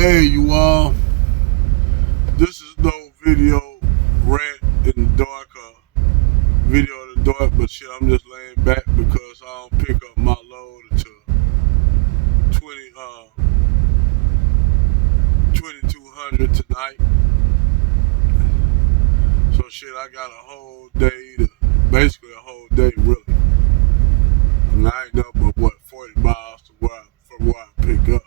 Hey, you all. This is no video rant in the dark or video in the dark, but shit, I'm just laying back because I don't pick up my load until 2200 tonight. So shit, I got a whole day basically a whole day really. And I ain't up but 40 miles from where I pick up.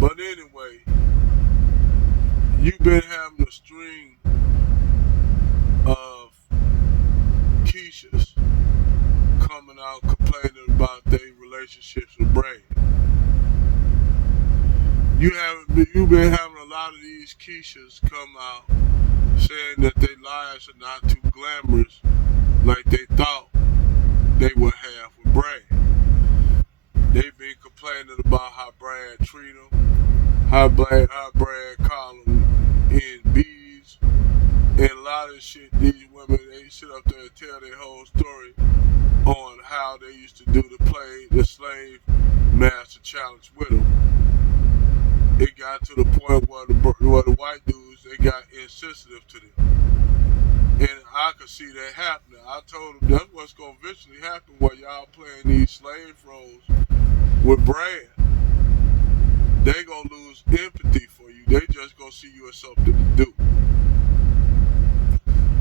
But anyway, you've been having a string of Keishas coming out complaining about their relationships with Brad. You've been having a lot of these Keishas come out saying that their lives are not too glamorous like they thought they would have with Brad. They've been complaining about how Brad treat them, how Brad call them NBs, and a lot of shit. These women, they sit up there and tell their whole story on how they used to do the slave master challenge with them. It got to the point where the white dudes, they got insensitive to them. And I could see that happening. I told them that's what's going to eventually happen while y'all playing these slave roles with Brad. They going to lose empathy for you. They just going to see you as something to do.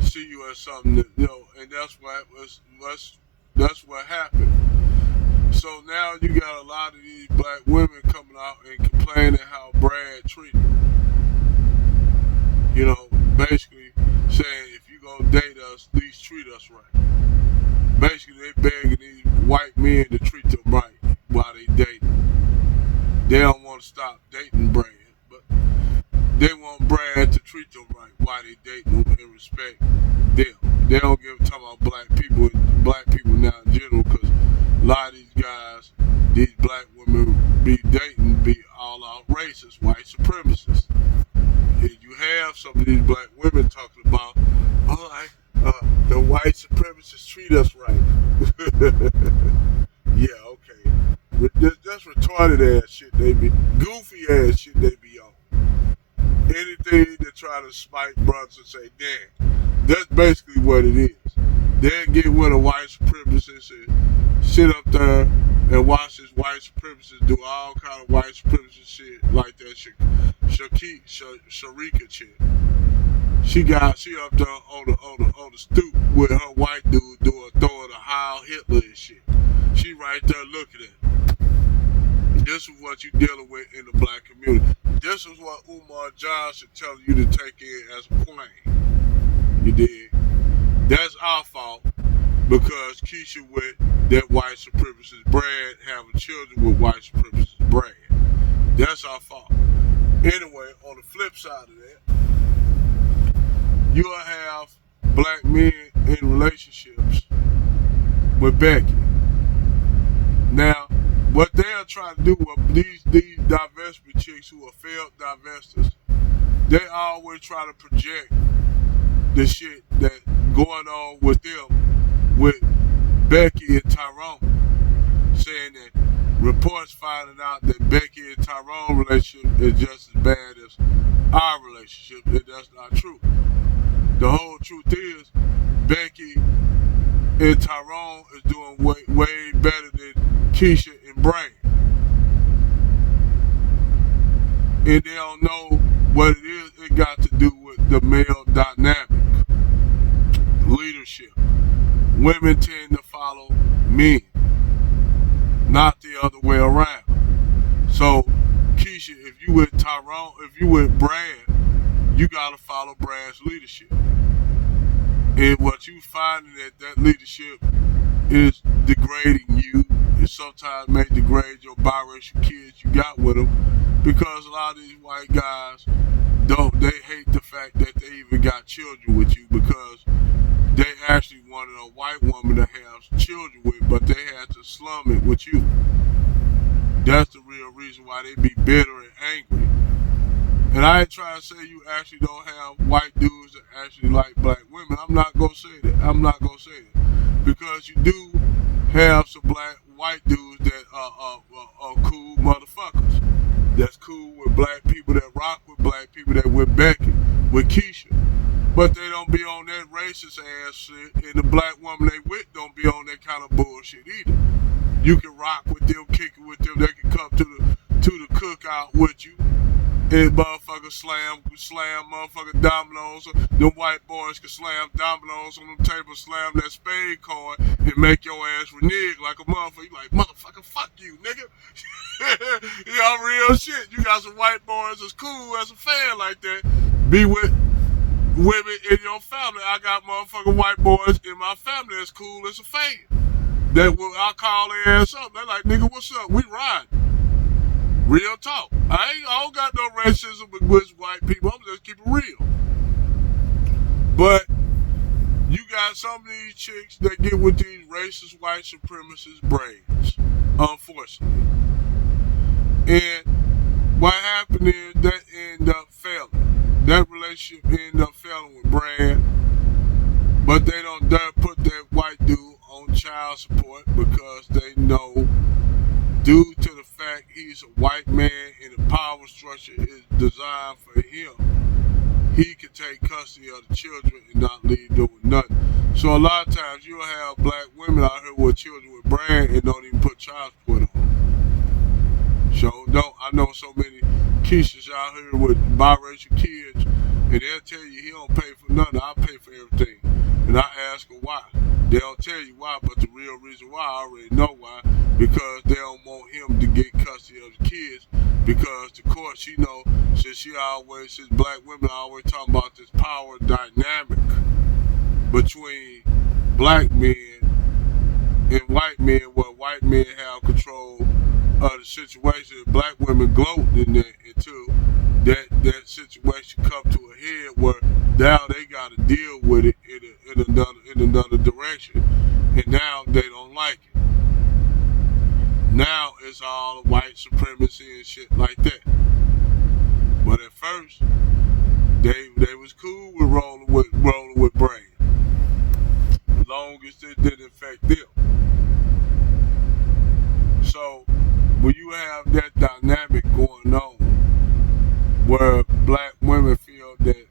See you as something that, and that's what happened. So now you got a lot of these black women coming out and complaining how Brad treated them. Basically saying if you gonna date us, at least treat us right. Basically they begging these white men to treat them right while they dating. They don't want to stop dating Brad, but they want Brad to treat them right while they dating them and respect them. They don't give a talk about black people now in general, because a lot of these guys, these black women be dating, be all out racist, white supremacists. And you have some of these black women talking about, the white supremacists treat us right. Yeah, okay. That's retarded ass shit they be, goofy ass shit they be on. Anything to try to spite brothers and say, damn, that's basically what it is. They'll get with a white supremacist and sit up there and watch this white supremacist do all kind of white supremacist shit like that Sharika chick. She up there on the stoop with her white dude throwing a Heil Hitler and shit. She right there looking at it. This is what you dealing with in the black community. This is what Umar Johnson telling you to take in as a plane. You dig? That's our fault because Keisha with that white supremacist Brad having children with white supremacist Brad. That's our fault. Anyway, on the flip side of that, you'll have black men in relationships with Becky. Now, what they are trying to do with these divestment chicks who are failed divestors, they always try to project the shit that going on with them, with Becky and Tyrone, saying that reports finding out that Becky and Tyrone relationship is just as bad as our relationship, and that's not true. The whole truth is, Becky and Tyrone is doing way better than Keisha and Brad. And they don't know what it is. It got to do with the male dynamic. Leadership. Women tend to follow men, not the other way around. So, Keisha, if you with Tyrone, if you with Brad, you gotta follow Brad's leadership. And what you finding that leadership is degrading you, and sometimes may degrade your biracial kids you got with them, because a lot of these white guys they hate the fact that they even got children with you, because they actually wanted a white woman to have children with, but they had to slum it with you. That's the real reason why they be bitter and angry. And I ain't trying to say you actually don't have white dudes that actually like black women. I'm not gonna say that. Because you do have some white dudes that are cool motherfuckers. That's racist ass shit, and the black woman they with don't be on that kind of bullshit either. You can rock with them, kick it with them. They can come to the cookout with you. And motherfucker slam motherfucker dominoes. Them white boys can slam dominoes on them tables, slam that spade card, and make your ass renege like a motherfucker. You like, motherfucker, fuck you, nigga. Y'all real shit. You got some white boys that's cool as a fan like that. Be with women in your family. I got motherfucking white boys in my family that's cool as a fan. That will I call their ass up. They like, nigga, what's up? We riding. Real talk. I don't got no racism with white people. I'm just keep it real. But you got some of these chicks that get with these racist white supremacist brains, unfortunately. And what happened is that end up failing. That relationship end up failing with Brad. But they don't dare put that white dude on child support because they know, due to the fact he's a white man and the power structure is designed for him, he can take custody of the children and not leave them with nothing. So a lot of times you'll have black women out here with children with Brad and don't even put child support on them. So I know so many Keishas out here with biracial kids, and they'll tell you he don't pay for nothing. I pay for everything. And I ask her why. They don't tell you why, but the real reason why, I already know why. Because they don't want him to get custody of the kids. Because the court, she know, since black women always talking about this power dynamic between black men and white men, where white men have control of the situation, black women gloat in that until that situation come to a head where now they got to deal with it in another direction, and now they don't like it. Now it's all white supremacy and shit like that. But at first, they was cool with rolling with Brad, as long as it didn't affect them. So when you have that dynamic going on, where black women feel that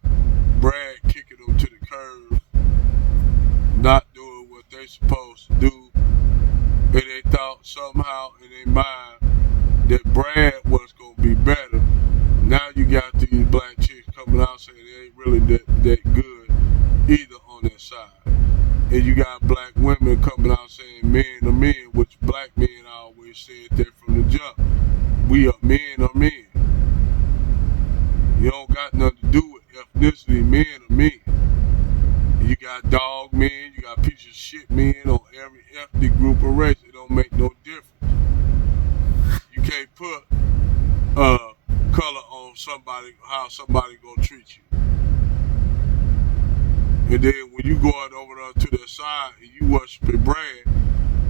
Brad kicking them to the curb, not doing what they supposed to do, and they thought somehow in their mind that Brad was gonna be better. Now you got these black chicks coming out saying they ain't really that good either on their side. And you got black women coming out saying men are men, which black men always said that from the jump. We are men. You don't got nothing to do with ethnicity. Men are men. You got dog men, you got piece of shit men on every ethnic group or race. It don't make no difference. You can't put color on somebody, how somebody gonna treat you. And then when you go out over there to their side and you worshiping Brad,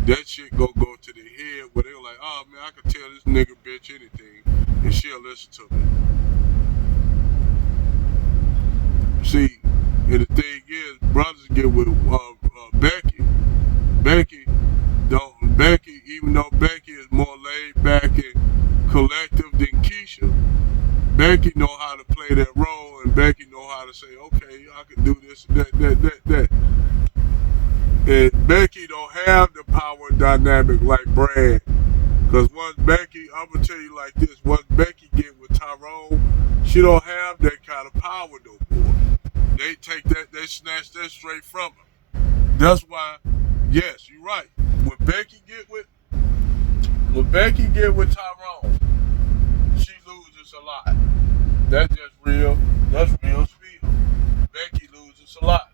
that shit gonna go to their head where they're like, oh man, I can tell this nigga bitch anything, and she'll listen to me. See, and the thing is, brothers get with Becky. Becky, even though Becky is more laid back and collective than Keisha, Becky know how to play that role, and Becky know how to say, okay, I can do this and that. And Becky don't have the power dynamic like Brad. Because once Becky, I'm going to tell you like this, once Becky get with Tyrone, she don't have that kind of power no more. They take that, they snatch that straight from her. That's why, yes, you're right. When Becky get with Tyrone, she loses a lot. That's just real. That's real spiel. Becky loses a lot.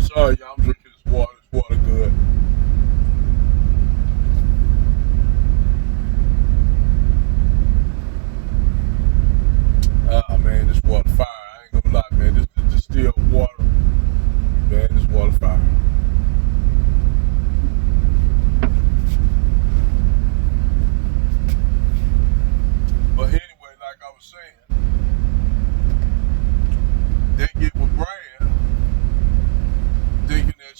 Sorry, y'all, I'm drinking this water. This water good. Ah, man, this water fire. I ain't gonna lie, man. This is distilled water. Man, this water fire. But anyway, like I was saying, they get with Brad thinking that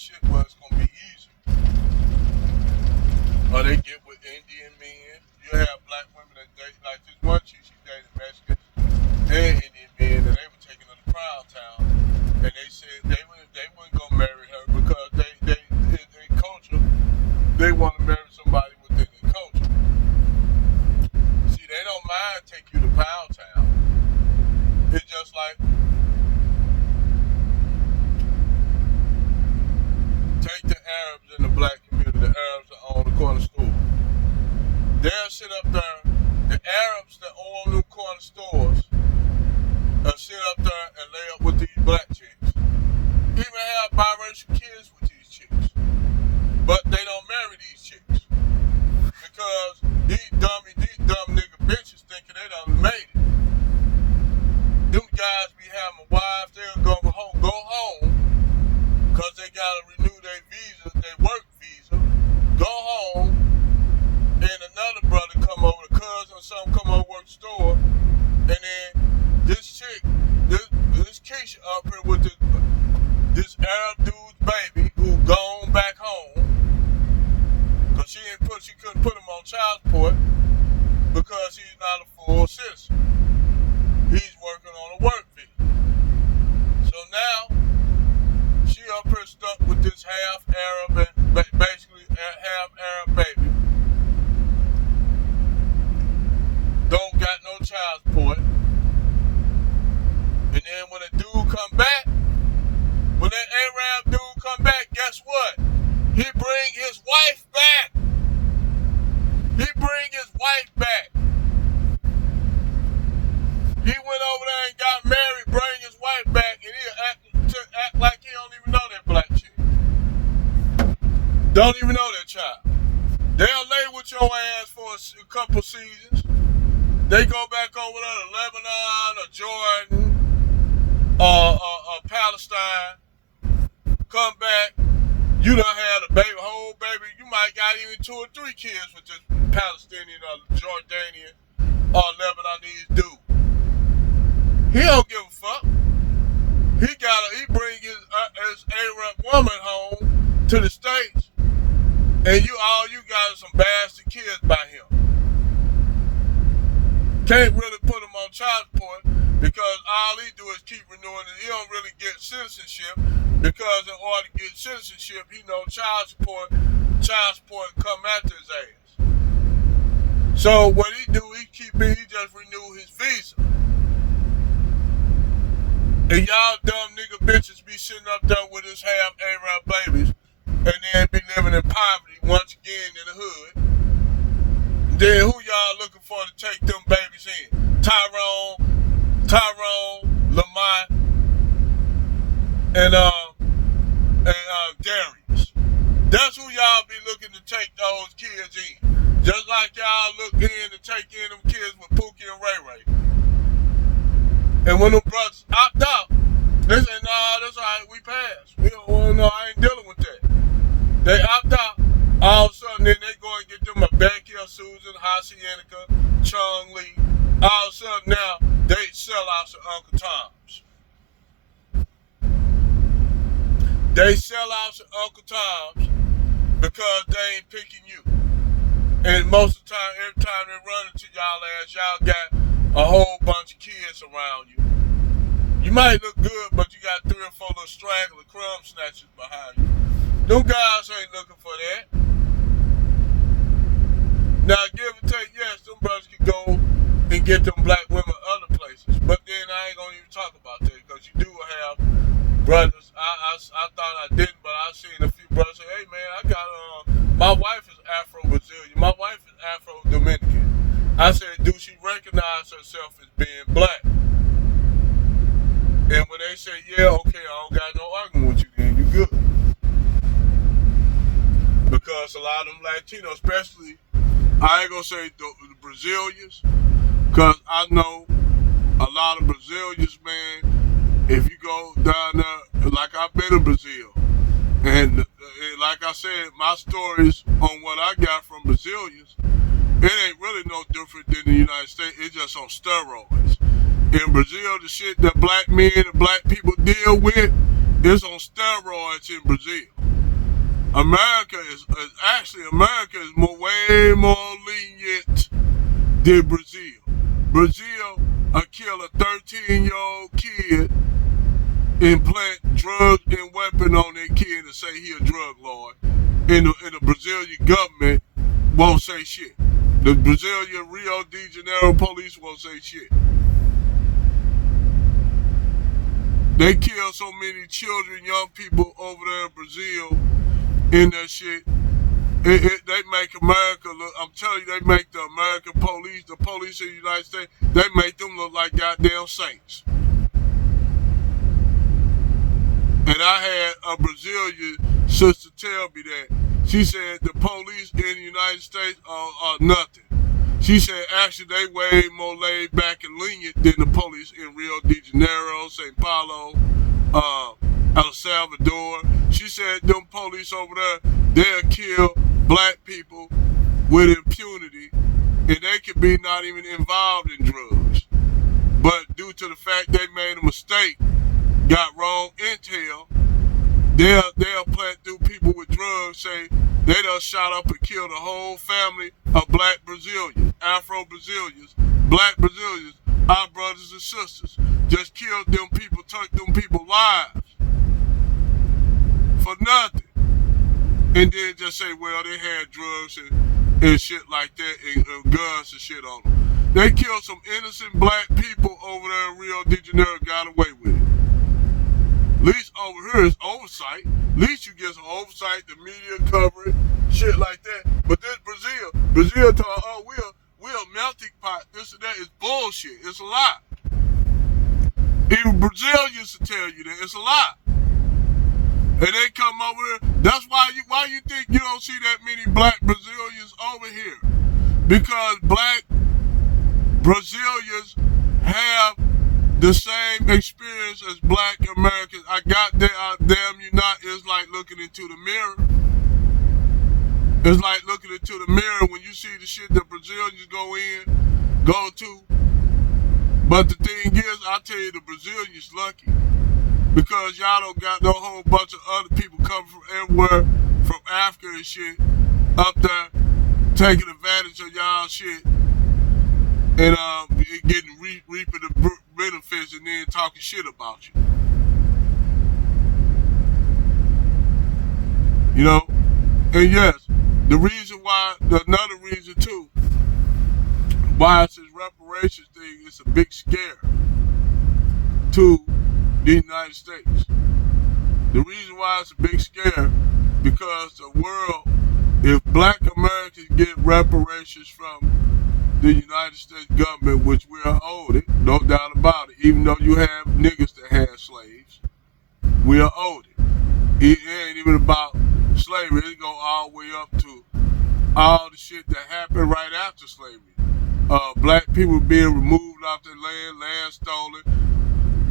It's just like, take the Arabs in the black community, the Arabs that own the corner store. They'll sit up there, the Arabs that own them corner stores, sit up there and lay up with these black chicks. Even have biracial kids with these chicks. But they don't marry these chicks. Because these dumb nigga bitches thinking they done made it. Them guys be having wives, they'll go home, because they gotta renew their visa, their work visa, go home, and another brother come over, the cousin or something come over work the store, and then this chick, this Keisha up here with this Arab dude's baby who gone back home, because she couldn't put him on child support because he's not a full citizen. He's working on a work visa. So now, she up here stuck with this half Arab and basically half Arab baby. Don't got no child support. And then when a dude come back, when that Arab dude come back, guess what? He bring his wife back. He bring his wife back. He went over there and got married, bring his wife back, and he act like he don't even know that black chick. Don't even know that child. They'll lay with your ass for a couple seasons. They go back over there to Lebanon or Jordan or Palestine. Come back. You done had a baby, whole baby. You might got even 2 or 3 kids with this Palestinian or Jordanian or Lebanese dude. He don't give a fuck. He bring his Arab woman home to the States, and all you got is some bastard kids by him. Can't really put him on child support because all he do is keep renewing it. He don't really get citizenship because in order to get citizenship, he know child support come after his ass. So what he do, he just renew his visa. And y'all dumb nigga bitches be sitting up there with his half Arab babies and then be living in poverty once again in the hood. Then who y'all looking for to take them babies in? Tyrone, Lamont, and Darius. That's who y'all be looking to take those kids in. Just like y'all look in to take in them kids with Pookie and Ray Ray. And when them brothers opt out, they say, nah, that's all right, we passed. We don't want to know, I ain't dealing with that. They opt out, all of a sudden then they go and get them a Becky or Susan, Hacienda, Chung Lee. All of a sudden now, they sell out to Uncle Tom's. They sell out to Uncle Tom's because they ain't picking you. And most of the time, every time they run into y'all ass, y'all got a whole bunch of kids around you. You might look good, but you got 3 or 4 little straggler crumb snatchers behind you. Them guys ain't looking for that. Now, give or take, yes, them brothers can go and get them black women other places. But then I ain't gonna even talk about that because you do have brothers. I thought I didn't, but I seen a few brothers say, hey man, I got my wife is Afro-Brazilian. My wife is Afro-Dominican. I said, do she recognize herself as being black? And when they say, yeah, okay, I don't got no argument with you, then you good. Because a lot of them Latinos, especially, I ain't gonna say the Brazilians, because I know a lot of Brazilians, man, if you go down there, like I've been to Brazil, and like I said, my stories on what I got from Brazilians, it ain't really no different than the United States. It's just on steroids. In Brazil, the shit that black men and black people deal with is on steroids in Brazil. America is way more lenient than Brazil. Brazil will kill a 13-year-old kid and plant drugs and weapon on that kid and say he a drug lord. And the Brazilian government won't say shit. The Brazilian Rio de Janeiro police won't say shit. They kill so many children, young people over there in Brazil in that shit. They make America look, I'm telling you, they make the American police, the police in the United States, they make them look like goddamn saints. And I had a Brazilian sister tell me that. She said the police in the United States are nothing. She said actually they way more laid back and lenient than the police in Rio de Janeiro, Sao Paulo, El Salvador. She said them police over there, they'll kill black people with impunity, and they could be not even involved in drugs. But due to the fact they made a mistake, got wrong intel, they'll plant through people with drugs, say they done shot up and killed a whole family of black Brazilians, Afro-Brazilians, black Brazilians, our brothers and sisters. Just killed them people, took them people's lives for nothing. And then just say, well, they had drugs and shit like that, and guns and shit on them. They killed some innocent black people over there in Rio de Janeiro, got away with it. At least over here is oversight. At least you get some oversight, the media covering, shit like that. But this Brazil told, oh, we're a melting pot. This and that is bullshit. It's a lie. Even Brazil used to tell you that it's a lie. And they come over here. That's why you think you don't see that many black Brazilians over here. Because black Brazilians have the same experience as black Americans. I damn you not, it's like looking into the mirror. It's like looking into the mirror when you see the shit that Brazilians go to. But the thing is, I tell you, the Brazilians lucky. Because y'all don't got no whole bunch of other people coming from everywhere, from Africa and shit, up there, taking advantage of y'all shit, and reaping the benefits and then talking shit about you. You know? And yes, another reason too, why it's this reparations thing, it's a big scare to the United States. The reason why it's a big scare, because the world, if black Americans get reparations from the United States government, which we are owed it, no doubt about it, even though you have niggas that had slaves, we are owed it. It ain't even about slavery, it go all the way up to all the shit that happened right after slavery. Black people being removed off their land stolen,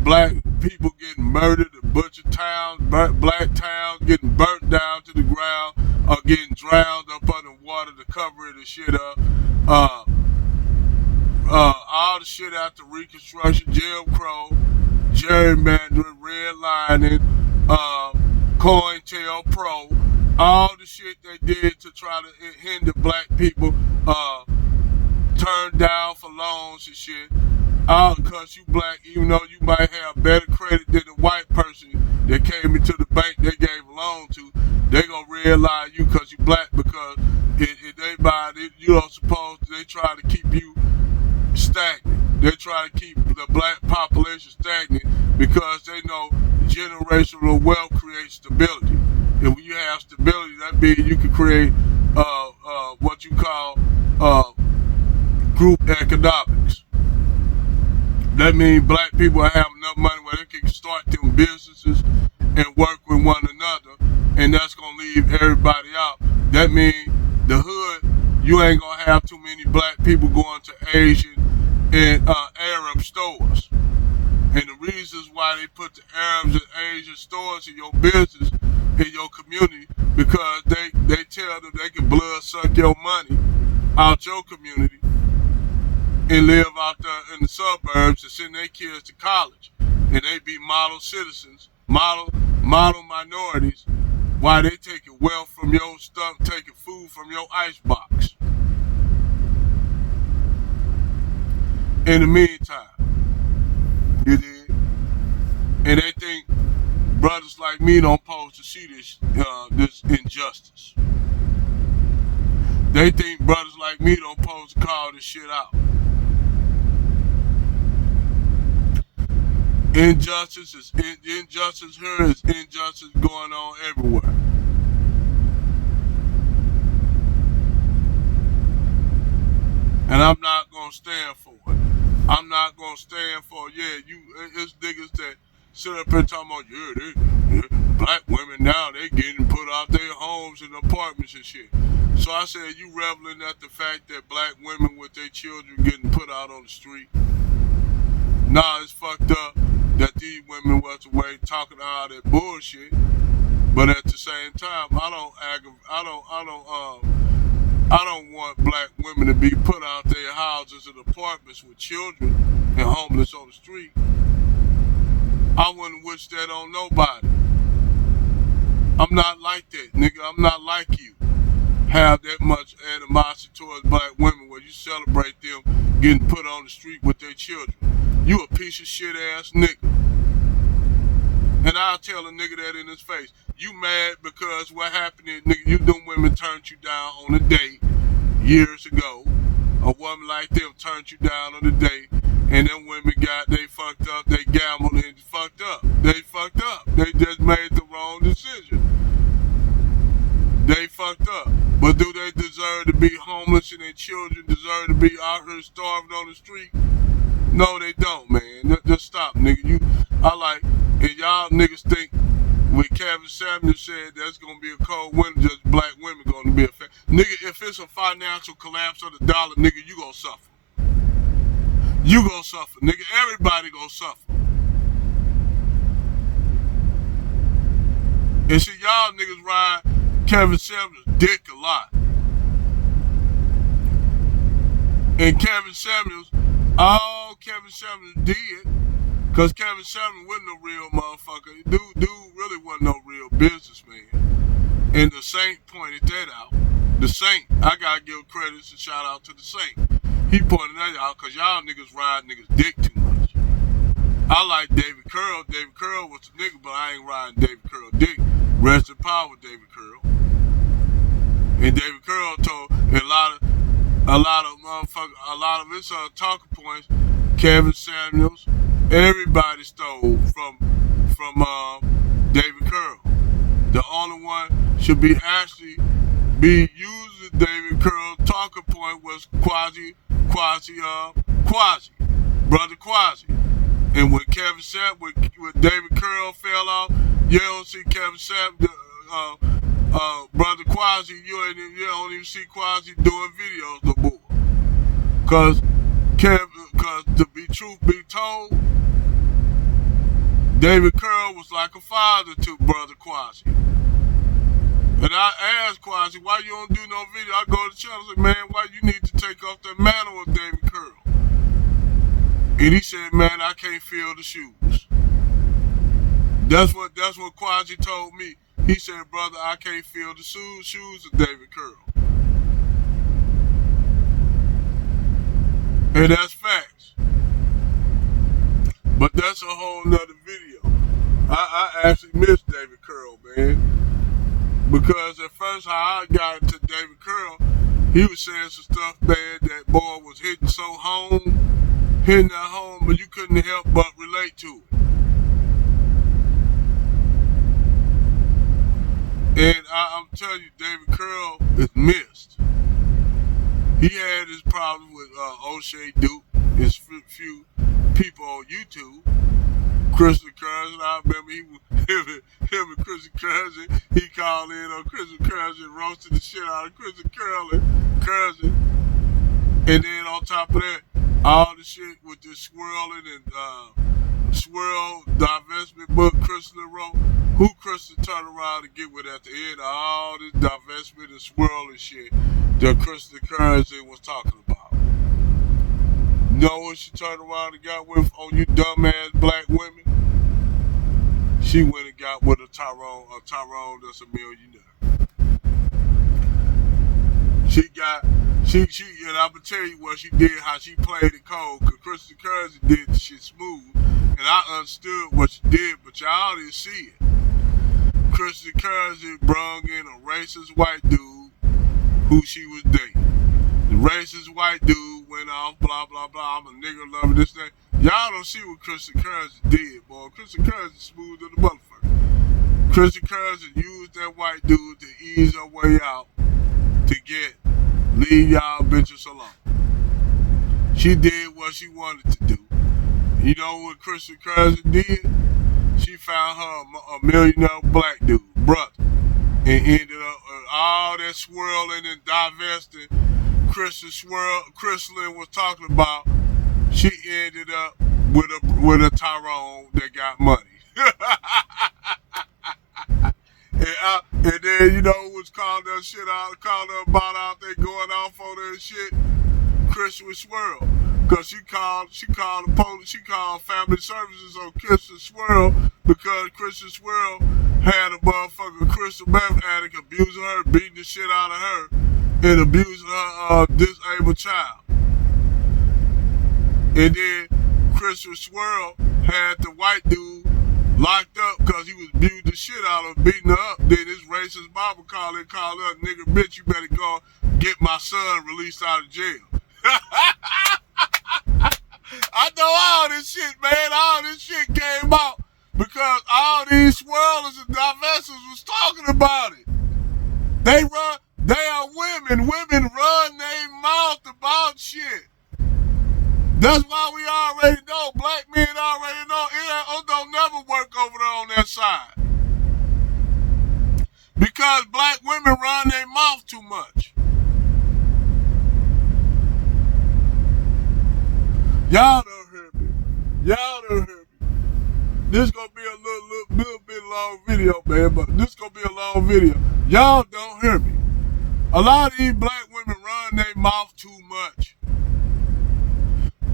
black people getting murdered, the butcher towns, black towns getting burnt down to the ground, or getting drowned up under water to cover it and shit up. All the shit after Reconstruction, Jim Crow, gerrymandering, redlining, COINTELPRO, all the shit they did to try to hinder black people, turned down for loans and shit. Because you black, even though you might have better credit than the white person that came into the bank they gave a loan to, they gonna realize you because you black, because you don't suppose they try to keep you stagnant. They try to keep the black population stagnant because they know generational wealth creates stability. And when you have stability, that means you can create what you call group economics. That means black people have enough money where they can start them businesses and work with one another, and that's gonna leave everybody out. That means the hood, you ain't gonna have too many black people going to Asian and Arab stores. And the reasons why they put the Arabs and Asian stores in your business, in your community, because they tell them they can blood suck your money out your community and live out there in the suburbs and send their kids to college. And they be model citizens, model minorities, while they taking wealth from your stuff, taking food from your icebox. In the meantime, you did. And they think brothers like me don't pose to see this injustice. They think brothers like me don't pose to call this shit out. Injustice here is injustice going on everywhere. And I'm not gonna stand for it. I'm not gonna stand for it's niggas that sit up here talking about black women now they getting put out their homes and apartments and shit. So I said you reveling at the fact that black women with their children getting put out on the street. Nah, it's fucked up that these women was away talking all that bullshit. But at the same time, I don't want black women to be put out their houses and apartments with children and homeless on the street. I wouldn't wish that on nobody. I'm not like that, nigga. I'm not like you. Have that much animosity towards black women where you celebrate them getting put on the street with their children. You a piece of shit ass nigga. And I'll tell a nigga that in his face. You mad because what happened is, nigga, you them women turned you down on a date years ago. A woman like them turned you down on a date, and them women they fucked up, they gambled and fucked up. They fucked up. They just made the wrong decision. They fucked up. But do they deserve to be homeless and their children deserve to be out here starving on the street? No, they don't, man. Just stop, nigga. And y'all niggas think when Kevin Samuels said that's gonna be a cold winter, just black women gonna be affected. Nigga, if it's a financial collapse of the dollar, nigga, you gonna suffer. You gonna suffer, nigga. Everybody gonna suffer. And see, y'all niggas ride Kevin Samuels' dick a lot. And Kevin Samuels, all Kevin Samuels did, because Kevin Samuels wasn't no real motherfucker. Dude really wasn't no real businessman. And the Saint pointed that out. The Saint, I gotta give credits and shout out to the Saint. He pointed that out because y'all niggas ride niggas' dick too much. I like David Curl. David Curl was a nigga, but I ain't riding David Curl dick. Rest in power, David Curl. And David Curl told a lot of his talking points, Kevin Samuels, everybody stole from David Curl. The only one should be using David Curl's talking point was Quasi, Brother Quasi. And when David Curl fell off, you don't see Kevin Samuels, Brother Quasi, you don't even see Quasi doing videos no more. Cause to be truth be told, David Curl was like a father to Brother Quasi. And I asked Quasi, why you don't do no video? I go to the channel and say, man, why you need to take off that mantle of David Curl? And he said, man, I can't feel the shoes. That's what Quasi told me. He said, brother, I can't feel the shoes of David Curl. And that's facts. But that's a whole nother video. I actually miss David Curl, man. Because at first how I got into David Curl, he was saying some stuff, man, that boy was hitting that home, but you couldn't help but relate to it. And I'm telling you, David Curl is missed. He had his problems with O'Shea Duke, his few people on YouTube. Christian Cousin, I remember him and Christian Cousin, he called in on Christian Cousin, roasted the shit out of Christian Cousin. And then on top of that, all the shit with this swirling and swirl divestment book Christian wrote. Who Christian turned around to get with at the end of all this divestment and swirling shit that Christian Cousin was talking about? You know what she turned around and got with on you dumbass black women? She went and got with a Tyrone that's a millionaire. And I'm gonna tell you what she did, how she played it cold, cause Christian Cousin did the shit smooth, and I understood what she did, but y'all didn't see it. Christian Cousin brung in a racist white dude who she was dating. The racist white dude went off, blah, blah, blah, I'm a nigger lover, this thing. Y'all don't see what Christian Currency did, boy. Christian Currency smooth than the motherfucker. Christian Currency used that white dude to ease her way out to leave y'all bitches alone. She did what she wanted to do. You know what Christian Currency did? She found her a millionaire black dude, brother, and ended up all that swirling and divesting Crystalline was talking about. She ended up with a Tyrone that got money. And then, you know, was called her shit out, called her about out there going off on her shit. Christian Swirl. Cause she called the police, she called family services on Christian Swirl because Christian Swirl had a motherfucking crystal meth addict abusing her, beating the shit out of her, and abusing her disabled child. And then Christian Swirl had the white dude locked up because he was beating the shit out of her, beating her up. Then his racist mama called her, nigga, bitch, you better go get my son released out of jail. I know all this shit, man. All this shit came out because all these swirlers and divestors was talking about it. They are women. Women run their mouth about shit. That's why we already know, black men already know, it don't never work over there on that side. Because black women run their mouth too much. Y'all don't hear me. Y'all don't hear me. This gonna be a little bit long video, man, but this gonna be a long video. Y'all don't hear me. A lot of these black women run their mouth too much.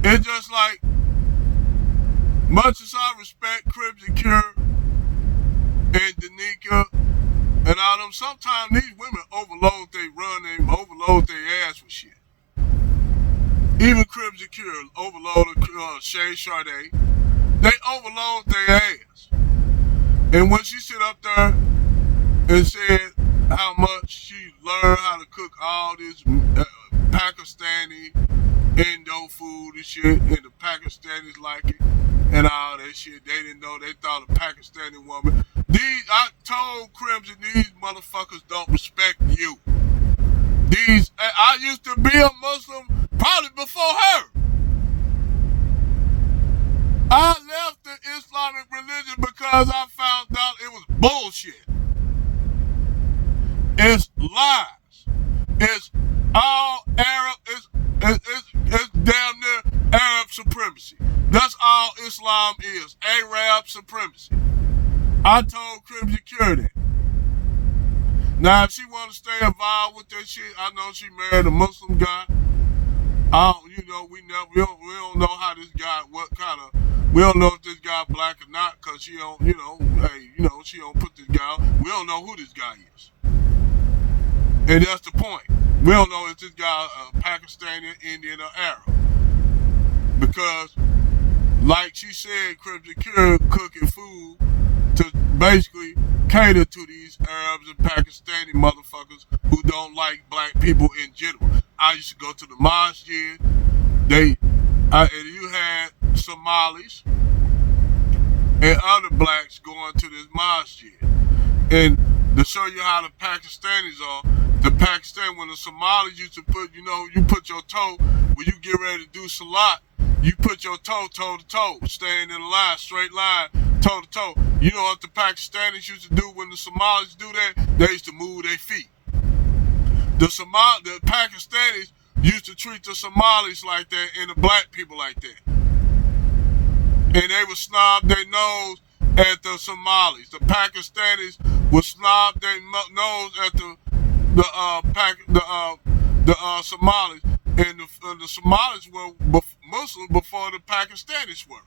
It's just like, much as I respect Cribs and Cure and Danica and all them, sometimes these women overload their ass with shit. Even Cribs and Cure overloaded Shay Sade. They overload their ass. And when she sit up there and said how much she learned how to cook all this Pakistani Indo food and shit, and the Pakistanis like it, and all that shit. They didn't know. They thought a Pakistani woman. I told Crimson, these motherfuckers don't respect you. I used to be a Muslim probably before her. I left the Islamic religion because I found out it was bullshit. It's lies. It's all Arab. It's damn near Arab supremacy. That's all Islam is. Arab supremacy. I told Crimson Cure that. Now, if she want to stay involved with that shit, I know she married a Muslim guy. We don't know how this guy, we don't know if this guy black or not, because she don't, she don't put this guy on. We don't know who this guy is. And that's the point. We don't know if this guy Pakistani, Indian, or Arab. Because, like she said, Crimson Cure cooking food to basically cater to these Arabs and Pakistani motherfuckers who don't like black people in general. I used to go to the masjid. And you had Somalis and other blacks going to this masjid. And to show you how the Pakistanis are, when the Somalis used to put, you put your toe, when you get ready to do salat, you put your toe to toe, staying in a line, straight line, toe to toe. You know what the Pakistanis used to do when the Somalis do that? They used to move their feet. The Pakistanis used to treat the Somalis like that and the black people like that. And they would snob their nose at the Somalis. The Pakistanis would snob their nose at the Somalis. And the Somalis were Muslims before the Pakistanis were.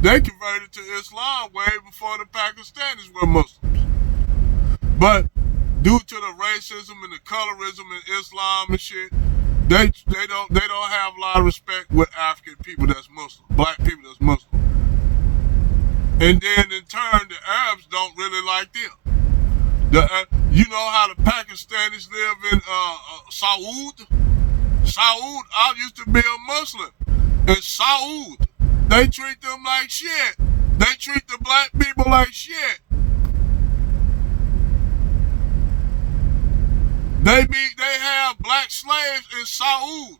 They converted to Islam way before the Pakistanis were Muslims. But due to the racism and the colorism in Islam and shit, they don't have a lot of respect with African people that's Muslim, black people that's Muslim. And then in turn, the Arabs don't really like them. You know how the Pakistanis live in Saud? Saud, I used to be a Muslim in Saud. They treat them like shit. They treat the black people like shit. They have black slaves in Saudi.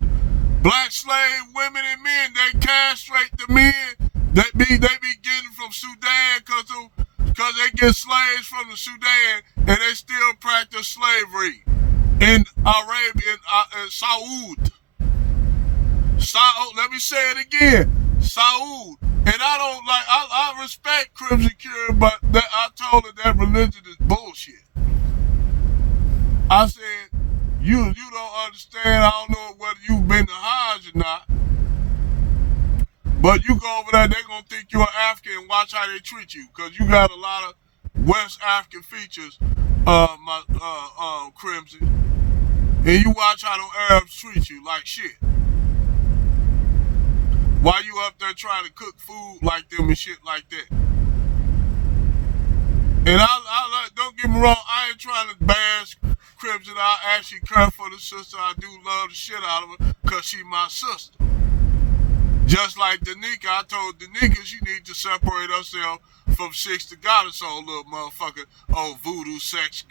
Black slave women and men, they castrate the men. They be getting from Sudan because they get slaves from the Sudan and they still practice slavery in Arabia and Saudi. Let me say it again, Saudi. And I respect Crimson Cure, but I told her that religion is bullshit. I said, you don't understand. I don't know whether you've been to Hajj or not, but you go over there, they're going to think you're African and watch how they treat you, because you got a lot of West African features, Crimson, and you watch how the Arabs treat you like shit. While you up there trying to cook food like them and shit like that. And I don't get me wrong, I ain't trying to bash Crimson. I actually care for the sister. I do love the shit out of her because she my sister. Just like Danica, I told Danica she needs to separate herself from Six the Goddess, old little motherfucker, old voodoo sex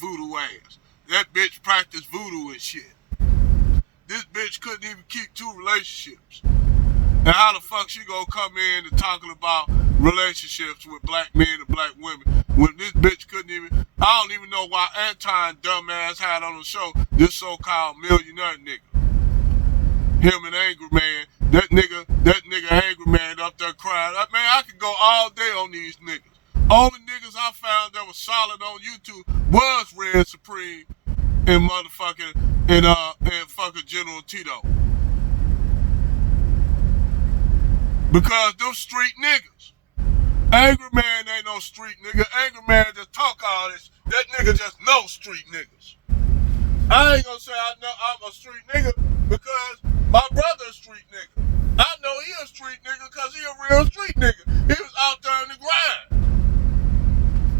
voodoo ass. That bitch practiced voodoo and shit. This bitch couldn't even keep 2 relationships. And how the fuck she gonna come in and talking about relationships with black men and black women when this bitch couldn't even, I don't even know why Anton dumbass had on the show this so-called millionaire nigga. Him and Angry Man, that nigga Angry Man up there crying. Man, I could go all day on these niggas. Only niggas I found that was solid on YouTube was Red Supreme and motherfucking and fucking General Tito. Because them street niggas. Angry Man ain't no street nigga. Angry Man just talk all this. That nigga just know street niggas. I ain't gonna say I know I'm a street nigga because my brother a street nigga. I know he a street nigga because he a real street nigga. He was out there in the grind.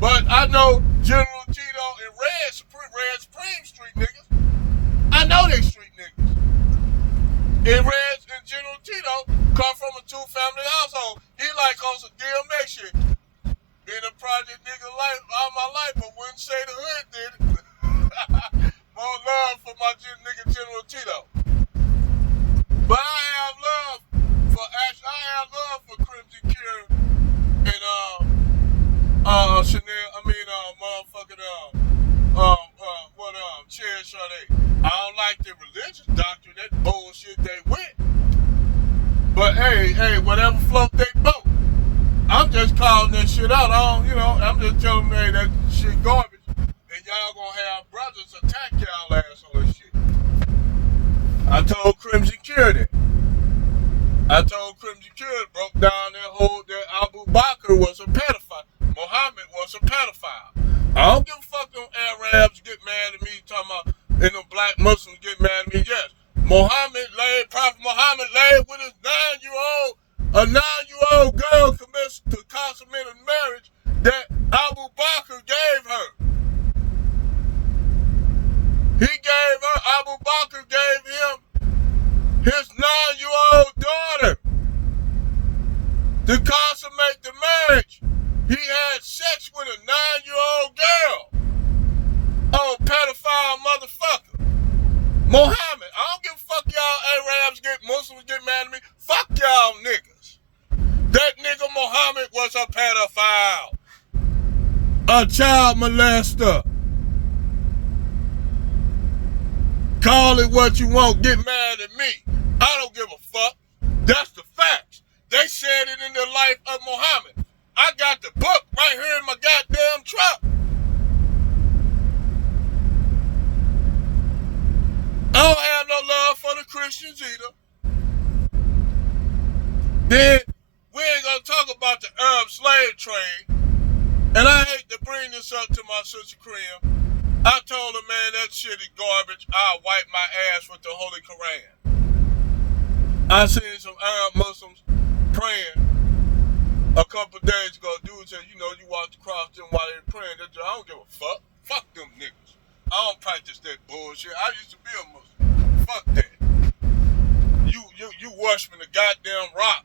But I know General Tito and Red Supreme street niggas. I know they street niggas. And Red and General Tito come from a 2-family household. He like on some DMX shit. Been a project nigga life all my life, but wouldn't say the hood did it. More love for my nigga General Tito. But I have love for Crimson Cure and Chanel. Cherry Sade. I don't like the religious doctrine, that bullshit they went. But hey, whatever float they boat. I'm just calling that shit out. I'm just telling them, hey, that shit garbage. And y'all gonna have brothers attack y'all ass on this shit. I told Crimson Cure that. Broke down that Abu Bakr was a pedophile. Muhammad was a pedophile. I don't give a fuck them Arabs get mad at me talking about, and them black Muslims get mad at me. Yes, Prophet Muhammad laid with his 9-year-old girl commits to consummate a marriage that Abu Bakr gave her. Abu Bakr gave him his 9-year-old daughter to consummate the marriage. He had sex with a 9-year-old girl. Oh, pedophile motherfucker. Muhammad, I don't give a fuck y'all Arabs Muslims get mad at me. Fuck y'all niggas. That nigga Muhammad was a pedophile. A child molester. Call it what you want, get mad at me. I don't give a fuck. That's the facts. They said it in the life of Muhammad. I got the book right here in my goddamn truck. I don't have no love for the Christians either. Then we ain't gonna talk about the Arab slave trade. And I hate to bring this up to my sister Krim. I told her, man, that shit is garbage. I'll wipe my ass with the Holy Quran. I seen some Arab Muslims praying a couple of days ago. Dude said, you walked across them while they were praying. I don't give a fuck. Fuck them niggas. I don't practice that bullshit. I used to be a Muslim. Fuck that. You worshiping the goddamn rock.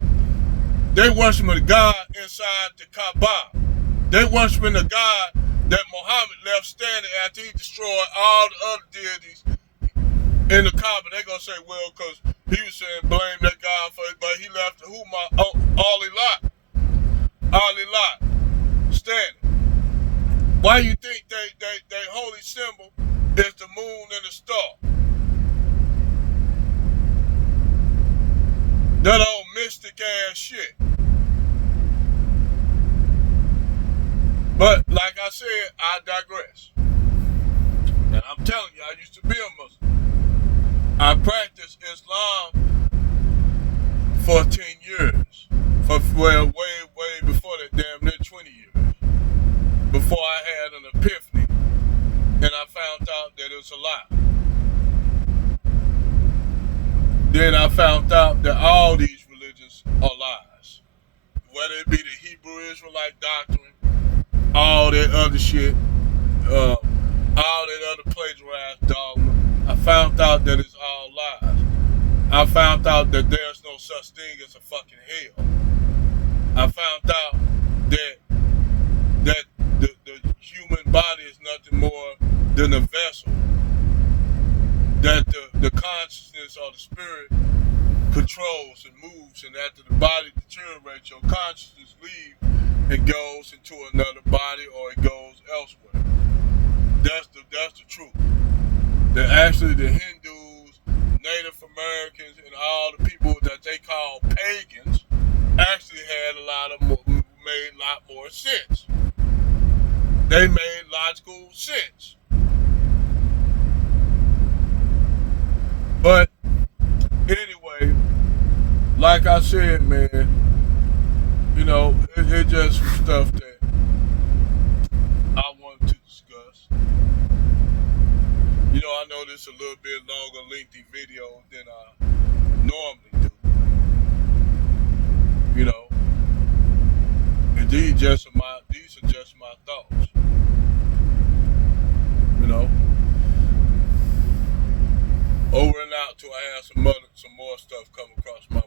They worshiping the God inside the Kaaba. They worshiping the God that Muhammad left standing after he destroyed all the other deities in the Kaaba. They gonna say, well, because he was saying blame that God for it, but he left Ali Lot standing. Why you think they holy symbol is the moon and the star? That old mystic ass shit. But like I said, I digress. And I'm telling you, I used to be a Muslim. I practiced Islam for 10 years. Way before that, damn near 20 years. Before I had an epiphany. And I found out that it was a lie. Then I found out that all these religions are lies. Whether it be the Hebrew Israelite doctrine, all that other shit, all that other plagiarized dogma, I found out that it's all lies. I found out that there's no such thing as a fucking hell. I found out that the human body is nothing more than a vessel. That the consciousness or the spirit controls and moves, and after the body deteriorates, your consciousness leaves and goes into another body or it goes elsewhere. That's the truth. That actually the Hindus, Native Americans, and all the people that they call pagans actually made a lot more sense. They made logical sense. But anyway, like I said, man, you know, it just was stuff that I wanted to discuss. You know, I know this is a little bit longer, lengthy video than I normally do. You know, and these are just my thoughts. You know, over and out till I have some more stuff come across my